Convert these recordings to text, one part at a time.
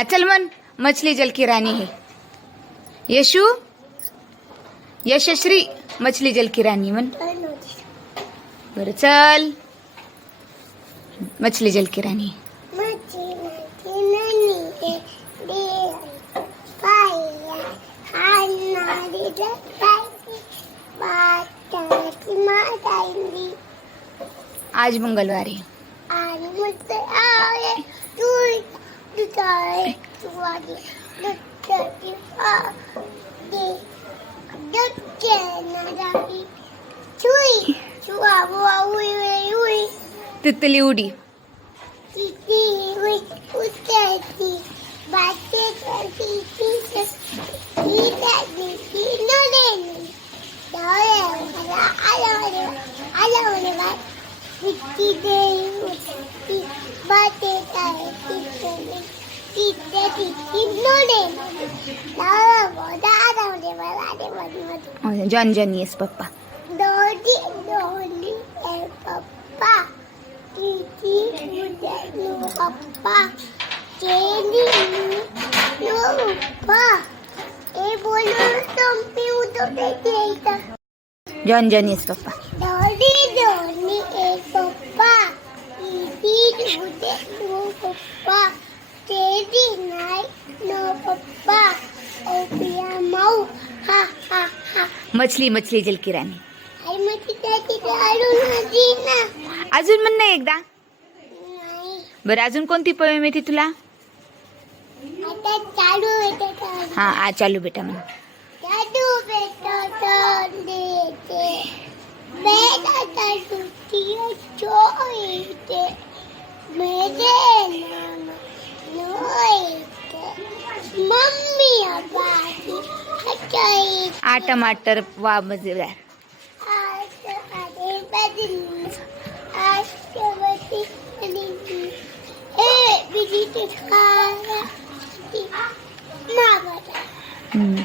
अचल चल मन मछली जल की रानी है। यशु यशश्री मछली जल की रानी मन। बरं चल। मछली जल की रानी आज मंगलवार തിത്തലിയൂടി. അലവനെ അലവനെ വിക്കിതേ boleh sampai untuk kita. John John yes papa Dodi, मछली मछली जल की राणी. अजून म्हण नाही एकदा. नाही बरं अजून कोणती पोयम येते तुला? हा आ चालू बेटा म्हण. चालू बेटा ते खाया मागता हम्म.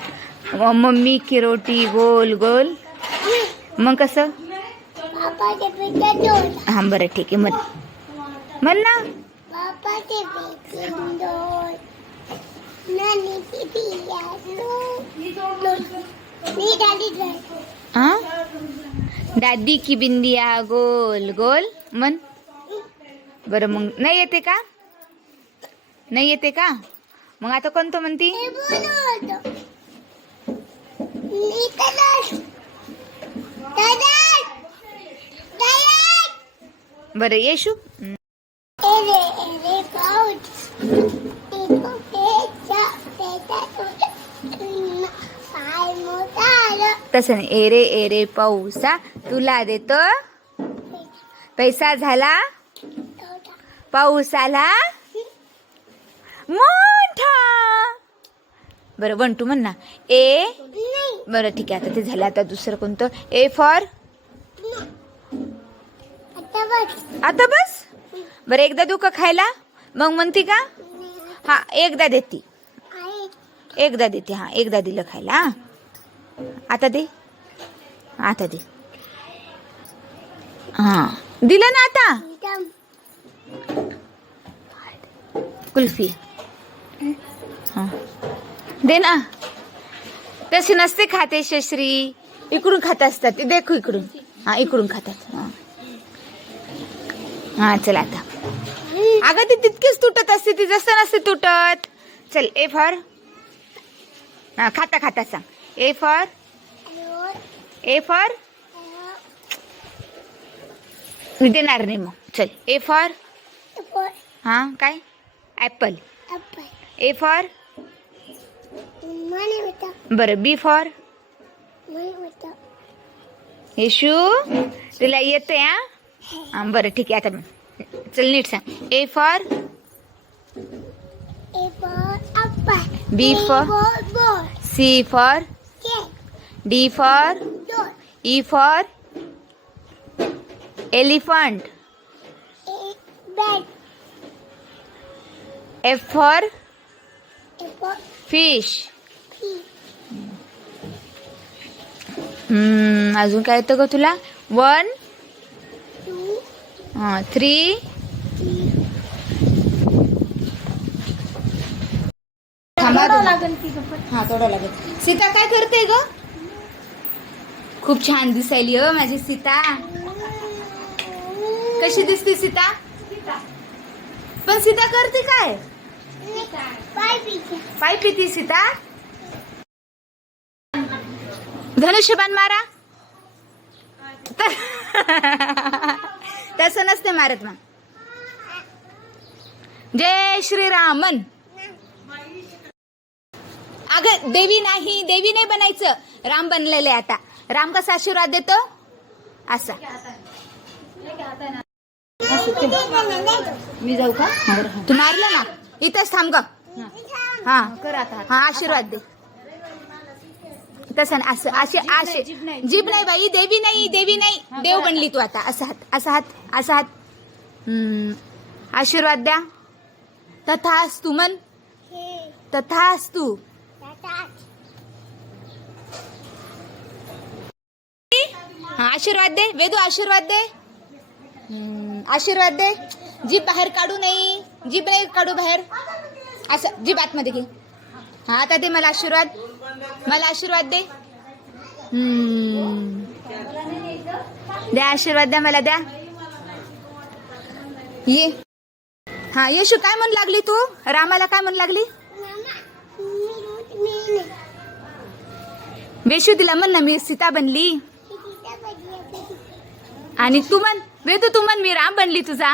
व मम्मी की रोटी गोल गोल। मग कसं? पापा ते बेटा दोन। हा बरं ठीक आहे म्हण म्हण ना हा दादी की बिंदिया गोल गोल म्हण बरं मग नाही येते का? नाही येते का? मग आता कोणतं म्हणती? बरं येशू हम्म. एरे एरे पाऊच एको पेचा पेचा तुझा पाय मोठा आलं तसं एरे एरे पाऊसा तुला देतो. पैसा झाला? पाऊस आला मोठा. बरं वन टू म्हण ना. ए? बरं ठीक आहे. आता ते झालं. आता दुसरं कोणतं? A for? आता बस. आता बस बरं एकदा देऊ का खायला? मग म्हणती का? हा एकदा देती. एकदा देते. हा एकदा दिलं खायला हा. आता दे. आता दे. हा. दिलं ना आता? कुल्फी. हां. दे ना. तशी नसते खाते शश्री इकडून खात असतात. ते देखू इकडून. हा इकडून खातात. हा. हां चल आता. अगं ती तितकीच तुटत असते. ती जसं नसते तुटत. चल ए फॉर. हा खाता खाता सांग. A for. A for me देणार नाही मग. चल. ए फॉर हा काय? ॲपल ए फॉर बरं बी फॉर येशू तुला येते हा? हा बरं ठीक आहे आता चल नीट सांग. A for A for C for bat F for A for fish. P hmm, अजून काय येतं ग तुला? वन. थ्री. थांबा दोन. लागेल. हा तोडावं लागेल. सीता काय करते ग? खूप छान दिसायली हो माझी सीता. कशी दिसते सीता? पण सीता करते काय? पाय पिती सीता? धनुष्यबाण मारा. तसं नसते मारत मग. जय श्रीरामन. अगं देवी नाही देवी नाही बनायचं. राम बनलेले आता. राम कसा आशीर्वाद देतो? असा. मी जाऊ का? तू मारलं ना? इथंच थांब ग. हा. हा आशीर्वाद दे. तसं असं असे असे. जीभ नाही बाई देवी नाही देवी नाही. देव बनली तू आता. असा हात असा हात असा हात. आशीर्वाद द्या. तथास तू मन. तथा तथास तू हा आशीर्वाद दे वेदू आशीर्वाद दे। आशीर्वाद दे। जीभ बाहेर काढू नाही जीभ नाही काढू बाहेर। असं जीभ आतमध्ये घे. हा आता दे मला आशीर्वाद. मला आशीर्वाद दे. द्या आशीर्वाद द्या मला द्या. ये. हा येशू काय म्हणू लागली तू? रामाला काय म्हणू लागली. वेशू तिला म्हण ना मी सीता बनली. आणि तू म्हण वेदू तू म्हण मी राम बनली तुझा.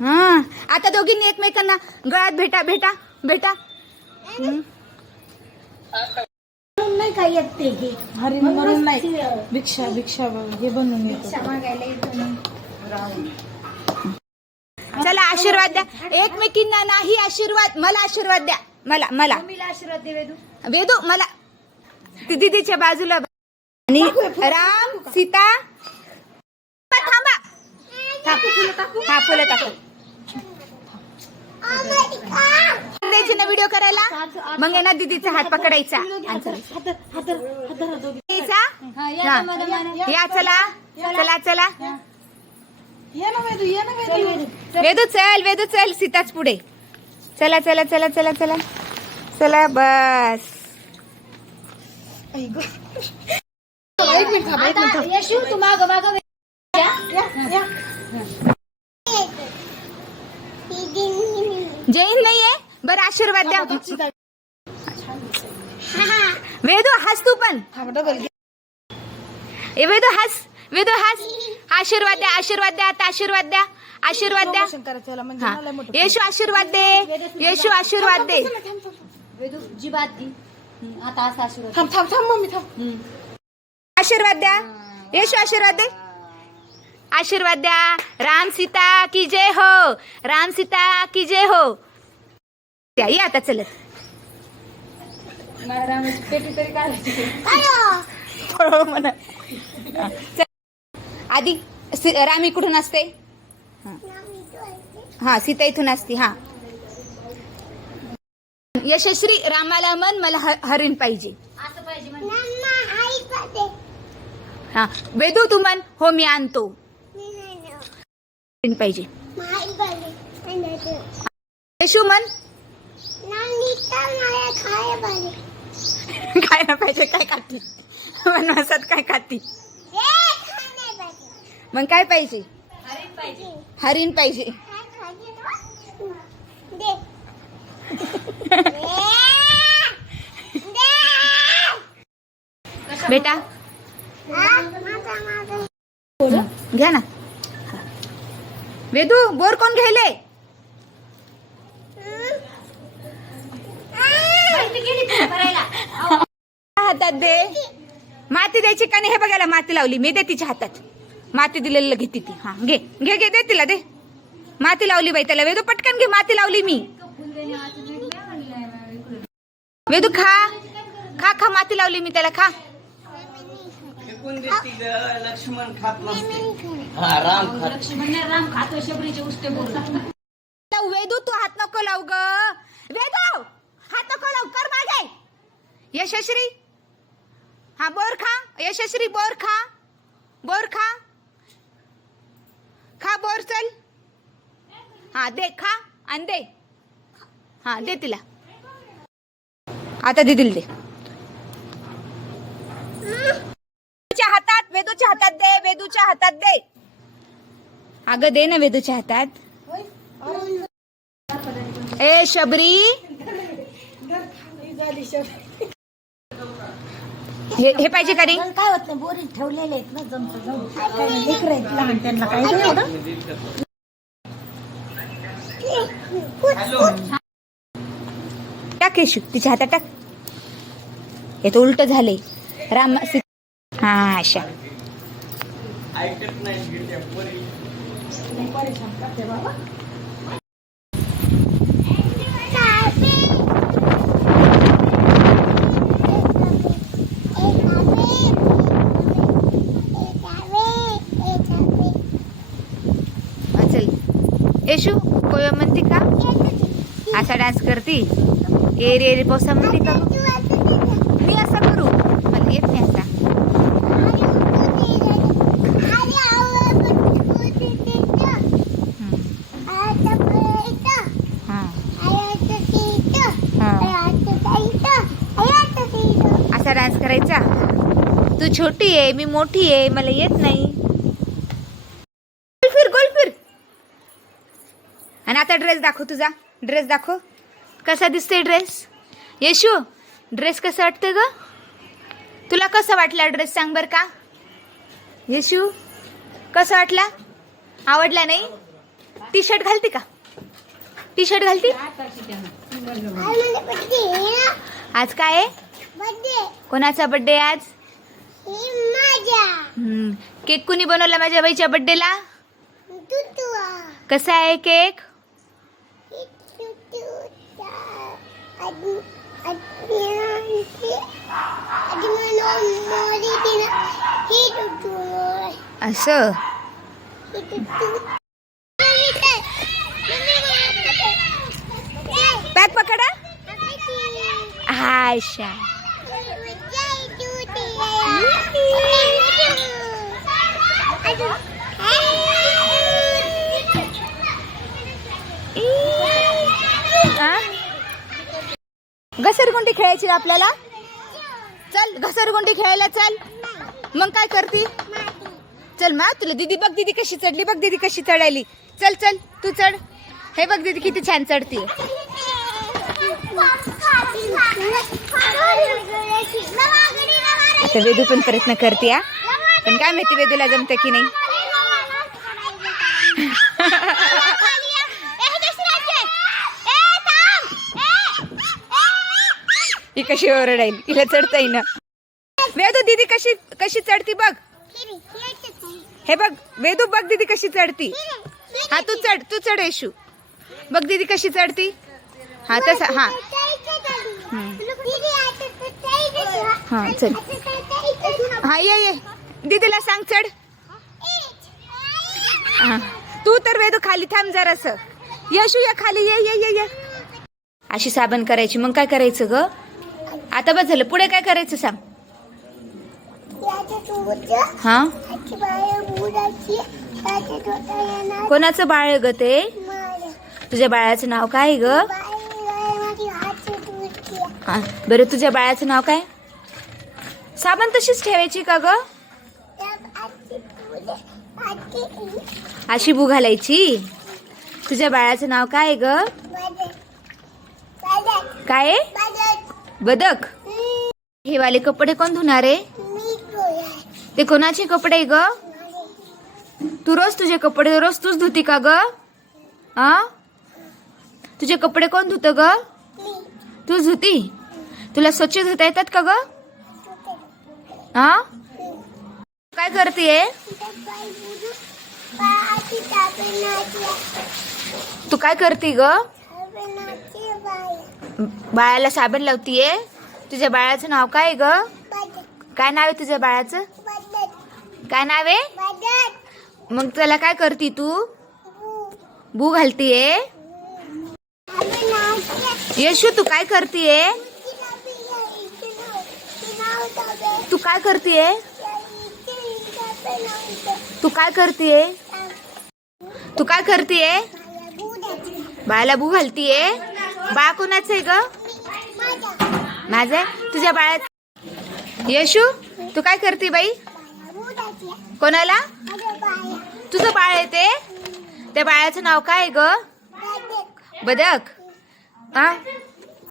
हा आता दोघींनी एकमेकांना गळ्यात भेटा भेटा भेटा. नाही काय येत ते. हरी म्हणून नाही भिक्षा भिक्षा हे बनवून येतो. भिक्षा मागायला येतो नाही. चला आशीर्वाद द्या. एकमेकींना नाही आशीर्वाद मला आशीर्वाद द्या. मला मला. मम्मीला आशीर्वाद दे वेदू. वेदू मला. ती दीदीच्या बाजूला आणि राम सीता. थांबा फुलं टाकू. द्यायची ना व्हिडिओ करायला? मग आहे ना दीदीचा हात पकडायचा. द्यायचा? हा. या चला. चला. चला वेदू चल वेदू चल सीताच पुढे. चला चला चला चला चला. चला बस. एक मिनिट थांब एक मिनिट थांब. यशू तू माग माग या या जैन नाहीये? बरं आशीर्वाद द्या. वेदू हस तू पण. ए वेदू हस. वेदू हस. आशीर्वाद द्या आशीर्वाद द्या आता आशीर्वाद द्या. आशीर्वाद द्या. म्हणजे. येशू आशीर्वाद दे. येशू आशीर्वाद दे. वेदू जीवात दी. आता असा आशीर्वाद थांब थांब थांब मम्मी थांब. आशीर्वाद द्या. येशू आशीर्वाद दे. आशीर्वाद द्या. राम सीता की जय हो. राम सीता की जय हो. द्या ये आता चलत. हळूहळू म्हणा. हा, चल. आधी सी- राम इकडून असते. हा. सीता इथून असते हा. यशस्वी रामाला मन मला ह- हरिण पाहिजे. असं पाहिजे म्हणजे हा. वेदू तू म्हण. हो मी आणतो. पाहिजे. यशू म्हण. काय ना पाहिजे काय खाती? वनवासात काय खाती? मग काय पाहिजे? हरिण पाहिजे. बेटा घ्या ना. वेदू बोर कोण घ्यायले? हातात दे. माती द्यायची का नाही? हे बघायला माती लावली. मी दे तिच्या हातात. माती दिलेलं घेते ती. हा घे. घे घे दे तिला दे. माती लावली बाई त्याला. वेदू पटकन घे. माती लावली मी. वेदू खा. खा खा माती लावली मी त्याला. खा. लक्ष्मण खात नसते हा राम खात. राम खातो शबरीचे उष्टे बोलतात. वेदू तू हात नको लाव ग. वेदू हात नको लाव कर मागे. यशस्वी हा बोर खा. यशस्वी बोर खा. बोर खा. खा बोर चल. हा दे खा आणि दे. हा दे तिला. आता दिदील दे वेदूच्या हातात वेदूच्या हातात दे वेदूच्या हातात दे. अगं दे ना वेदूच्या हातात. ए शबरी. हे हे पाहिजे का रे? काय होत नाही बोरी ठेवलेले आहेत ना जमत लेकर आहेत लहान त्यांना काय नाही एवढं टाक येशू तिच्या हातात टाक. हे तर उलट झालंय. राम हा अशा. ऐकत नाही गिट्या पोरी. हा, चल. येशू कोय म्हणते का? असा डान्स करती. एरी एरी पावसा म्हणते का? मी असं करू. मला येत नाही आता हम्म. हा. असा डान्स करायचा तू छोटी आहे मी मोठी आहे मला येत नाही. गोल फिर गोल फिर. आणि आता ड्रेस दाखव तुझा. ड्रेस दाखव. कसा दिसतोय ड्रेस येशू ड्रेस कसा वाटतं ग? तुला कसा वाटला ड्रेस सांग बर का? येशू कसा वाटला? आवडला नाही? टी शर्ट घालते का? टी शर्ट घालते? आज काय आहे? कोणाचा बर्थडे आज? हम्म. केक कुणी बनवला माझ्या बाईच्या बर्थडेला कसा आहे केक? असं? पॅक पकडा. हा अशा आ? घसरगुंडी खेळायची आपल्याला? चल घसरगुंडी खेळायला चल. मग काय करती? चल मा तुला दीदी बघ दिदी कशी चढली बघ दीदी कशी चढायली. चल चल तू चढ. हे बघ दीदी किती छान चढती. आता वेदू पण प्रयत्न करते पण काय माहिती वेदूला जमतं की नाही. ही कशी ओरडाईल हिला चढता येईना. वेदू दीदी कशी कशी चढती बघ. हे बघ वेदू बघ दीदी कशी चढती. हा तू चढ तू चढ येशू. बघ दीदी कशी चढती. हा तसा हा. हा चल. हा ये ये. दीदीला सांग चढ. हा. तू तर वेदू खाली थांब जरास. यशू या खाली ये ये ये ये. अशी साबण करायची. मग काय करायचं ग? आता बस झालं. पुढे काय करायचं सांग. हा? कोणाचं बाळ ग ते? तुझ्या बाळाचं नाव काय ग? हा, बरं तुझ्या बाळाचं नाव काय? साबण तशीच ठेवायची का ग? अशी बू घालायची तुझ्या बाळाचं नाव काय आहे ग? काय बदक. हे वाले कपडे कोण धुणार आहे? ते कोणाचे कपडे आहे ग? तू रोज तुझे कपडे रोज तूच धुती का ग? आ? तुझे कपडे कोण धुत ग? तू धुती. तुला स्वच्छ धुता येतात का ग? हा? काय करते तू काय करते ग? बाळाला साबण लावतीये? तुझ्या बाळाचं नाव काय आहे ग? काय नाव आहे तुझ्या बाळाचं? काय नाव आहे? मग त्याला काय करती तू? बू घालतीये? यशू तू काय करतीये? तू काय करतेय? तू काय करतेय? तू काय करतेय? बाळाला भू घालतीये? बाळ कोणाचं आहे ग? माझं? तुझ्या बाळात यशू तू काय करते बाई? कोणाला? तुझं बाळ आहे ते? त्या बाळाचं नाव काय आहे ग? बदक. हा?